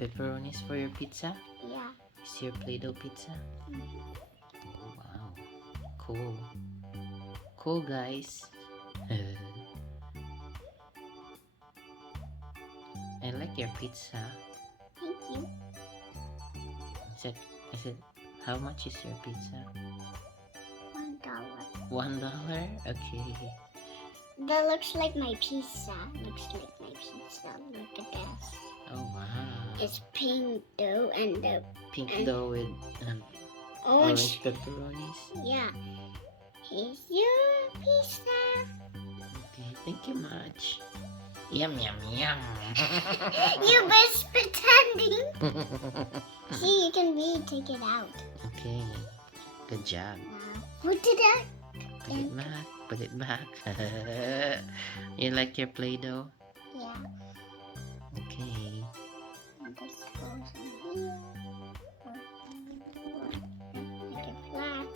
Pepperonis for your pizza? Yeah. Is your Play-Doh pizza? Oh, wow. Cool. Cool, guys. I like your pizza. Thank you. Is it, how much is your pizza? $1. $1? Okay. That looks like my pizza. Looks like my pizza. Look at this. Oh, wow. It's pink dough and the Pink and dough with orange. orange pepperonis. Yeah. Here's your pizza. Okay, thank you much. Yum, yum, yum. You been pretending. See, you can really take it out. Okay, good job. What did I? Put it back, put it back. You like your Play-Doh? Yeah. Okay. And this goes in here. Make it flat.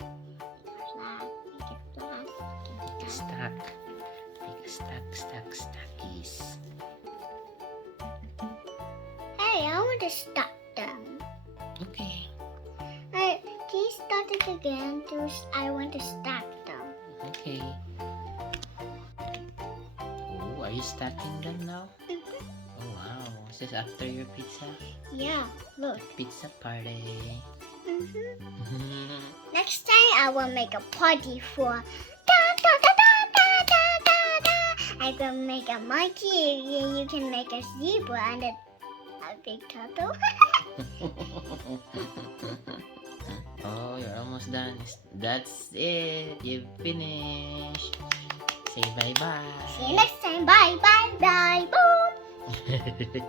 Flat. Make it flat. Make a stack. Make a stack, stackies. Hey, I want to start them. Okay. Hey, can you start it again? I want to stack them. Okay. Oh, are you stacking them now? Oh, wow. Is this after your pizza? Yeah, look. Pizza party. Next time I will make a party for da da da da da da da da. I will make a monkey. You can make a zebra and a big turtle. Oh, you're almost done. That's it. You've finished. Say bye-bye. See you next time. Bye bye bye. Boom.